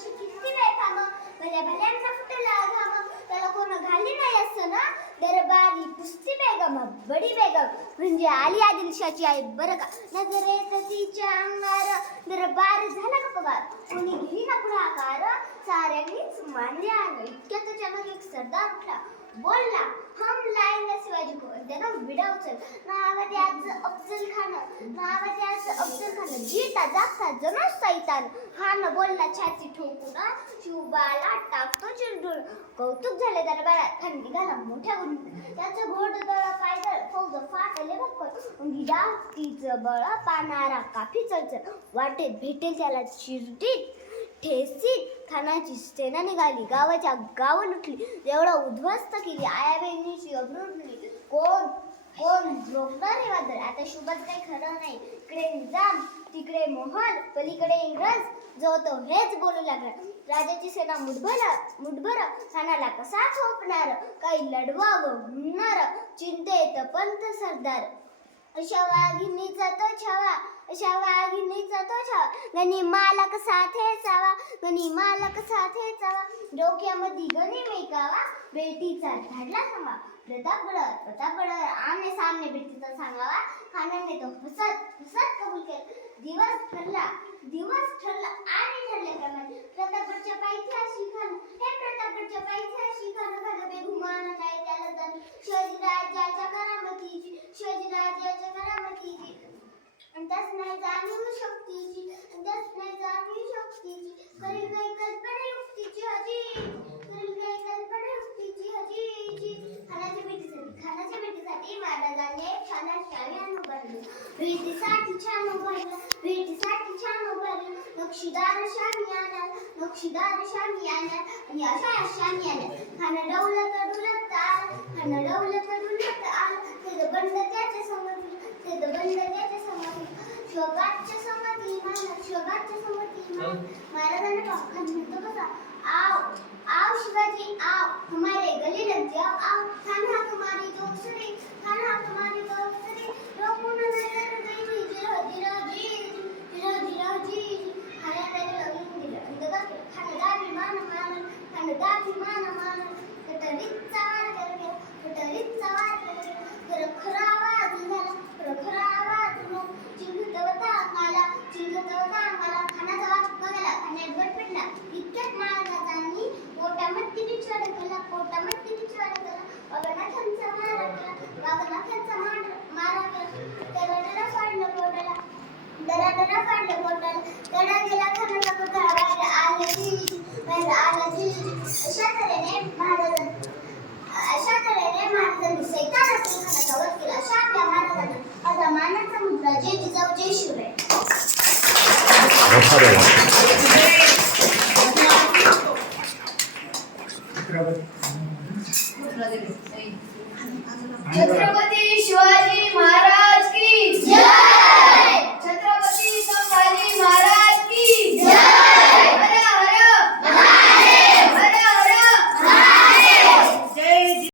दिवशी किती वेळ काम भल्या भल्यांना फुटला घाम त्याला कोण घाली नाही असं ना दरबारी पुस्ती बेगम बडी बेगम म्हणजे आली आदिलशाची आई बरं का नजरेत तिच्या अंगार दरबार झाला का पगार कोणी गेली ना पुढाकार साऱ्यांनीच मानले आलं इतक्यात अचानक एक सरदार उठला बोलला हम लाएंगे शिवाजी को देना विडाव चल नावाद्याचं अफजल खान जीता जागता जणच सैतान खान बोलला छाती ठोकून शिवबाला टाकतो चिरडून कौतुक झाले दरबारात खान निघाला मोठ्या गुंड त्याचं घोड दळ पायदळ फौज फाटले भक्कन उंगीडा तीचं बळ पानारा काफी चलचल वाटेत भेटेल त्याला शिर्डीत ठेसीत खानाची सेना निघाली गावाच्या गाव लुटली देवळं उद्ध्वस्त केली आया बहिणीची अब्रू लुटली कोण रोखणार हे वादळ आता शुभच काही खरं नाही इकडे निजाम तिकडे मोहन पलीकडे इंग्रज जो तो हेच बोलू लागला राजाची सेना मुठभर खानाला कसा झोपणार काही लढवावं म्हणणार चिंतेत पंत सरदार अशा वाघिणीचा तो छावा गणी मालक साथे चावा डोक्यामध्ये गणी मेकावा बेटीचा धाडला सांगा प्रतापगड आमने सामने बेटीचा सांगावा खानाने तो हसत कबूल केला दिवस ठरला आणि ठरल्याप्रमाणे प्रतापगडच्या पायथ्याशी खान खान बेगुमान नाही त्याला तर शिवाजीराजाच्या करामतीची दस नाही जाणीव शक्तीची करील काही कल्पना युक्तीची खानाच्या भेटीसाठी महाराजांनी छान उभारली भेटीसाठी छान उभारली नक्षीदार शामी आल्या आणि अशा शामी आल्या खान डौलत आल ते बंड त्याच्या समोर शोगाच्या समती महाराजांना खान म्हणतो कसा आओ शिवाजी आओ हमारे गले लग जाओ आओ खान हा तुम्हारी दोसरी रोकून नजर गई धीरा जी खाण्याला लगून दिलं अंधकार खानदारी मान कटरीत सवार कर खरा आवाज चिंतवता अंगाला खानाचा वाट बघायला खाण्यात गट पेटला इतक्यात महाराजांनी पोटामध्ये विचार केला वाघनाथांचा मारा केला दराडरा फाडलं पोटाला तडा गेला खानाचा पुतळा बाहेर आला अशा तऱ्हेने महाराजांनी सैतान असून खानाचा वध केला अशा आपल्या महाराजांना माझा मानाचा मुद्रा जय जिजाऊ जय शिवराय छत्रपती